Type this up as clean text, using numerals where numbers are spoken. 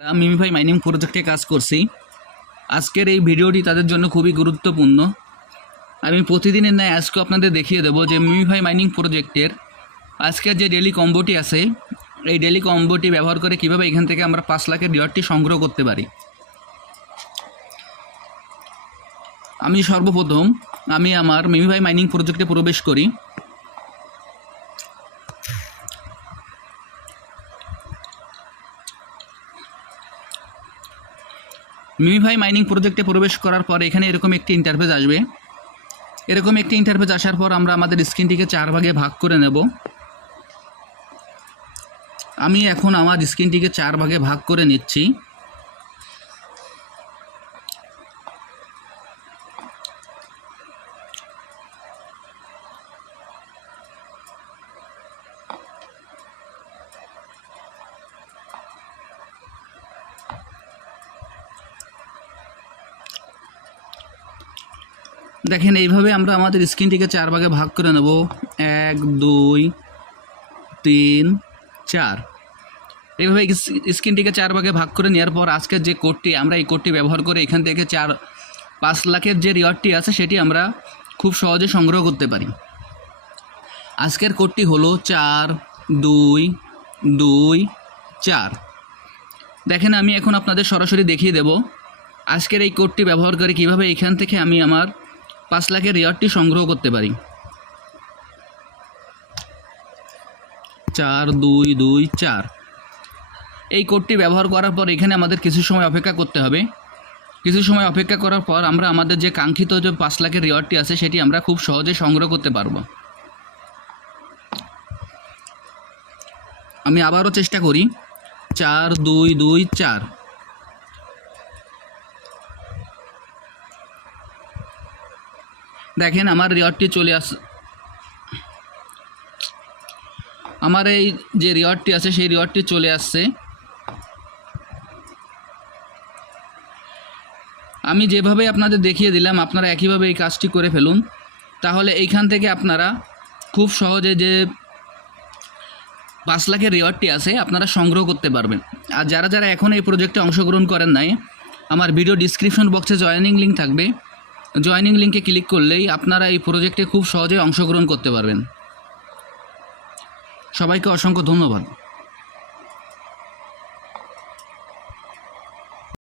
MemeFi mining প্রজেক্টে কাজ করছি। আজকের এই ভিডিওটি তাদের জন্য খুবই গুরুত্বপূর্ণ। আমি প্রতিদিনের ন্যায় আজকে আপনাদের দেখিয়ে দেবো যে মিমিফাই মাইনিং প্রজেক্টের আজকের যে ডেলি কম্বোটি আছে, এই ডেলি কম্বোটি ব্যবহার করে কিভাবে এখান থেকে আমরা 5 লাখের রিওয়ার্ডটি সংগ্রহ করতে পারি। আমি সর্বপ্রথম আমার মিমিফাই মাইনিং প্রজেক্টে প্রবেশ করি। মিমিফাই মাইনিং প্রজেক্টে প্রবেশ করার পর এখানে এরকম একটি ইন্টারফেস আসবে। এরকম একটি ইন্টারফেস আসার পর আমরা আমাদের স্ক্রিনটিকে 4 ভাগে ভাগ করে নেব। আমি এখন আমার স্ক্রিনটিকে 4 ভাগে ভাগ করে নিচ্ছি। দেখেন এইভাবে আমরা আমাদের স্ক্রিনটিকে 4 ভাগে ভাগ করে নেব। 1 2 3 4 এইভাবে স্ক্রিনটিকে 4 ভাগে ভাগ করে নেওয়ার পর আজকের যে কোডটি, আমরা এই কোডটি ব্যবহার করে এখান থেকে 5 লাখের যে রিওয়ার্ডটি আছে সেটি আমরা খুব সহজে সংগ্রহ করতে পারি। আজকের কোডটি হলো 4 2 2 4। দেখেন আমি এখন আপনাদের সরাসরি দেখিয়ে দেব আজকের এই কোডটি ব্যবহার করে কিভাবে এখান থেকে আমি আমার 5 লাখের রিওয়ার্ডটি সংগ্রহ করতে পারি। 4 2 2 4 এই কোডটি ব্যবহার করার পর এখানে আমাদের কিছু সময় অপেক্ষা করতে হবে। কিছু সময় অপেক্ষা করার পর আমরা আমাদের যে কাঙ্ক্ষিত যে 5 লাখের রিওয়ার্ডটি আছে সেটি আমরা খুব সহজে সংগ্রহ করতে পারব। আমি আবারও চেষ্টা করি। 4 2 2 4। দেখেন আমার রিওয়ার্ডটি চলে আমার এই যে রিওয়ার্ডটি আছে সেই রিওয়ার্ডটি চলে আসছে। আমি যেভাবে আপনাদের দেখিয়ে দিলাম আপনারা একইভাবে এই কাজটি করে ফেলুন, তাহলে এইখান থেকে আপনারা খুব সহজে যে 5 লাখের রিওয়ার্ডটি আছে আপনারা সংগ্রহ করতে পারবেন। আর যারা যারা এখন এই প্রজেক্টে অংশগ্রহণ করেন নাই, আমার ভিডিও ডিসক্রিপশন বক্সে জয়েনিং লিঙ্ক থাকবে। জয়েনিং লিঙ্কে ক্লিক করলেই আপনারা এই প্রজেক্টে খুব সহজে অংশগ্রহণ করতে পারবেন। সবাইকে অসংখ্য ধন্যবাদ।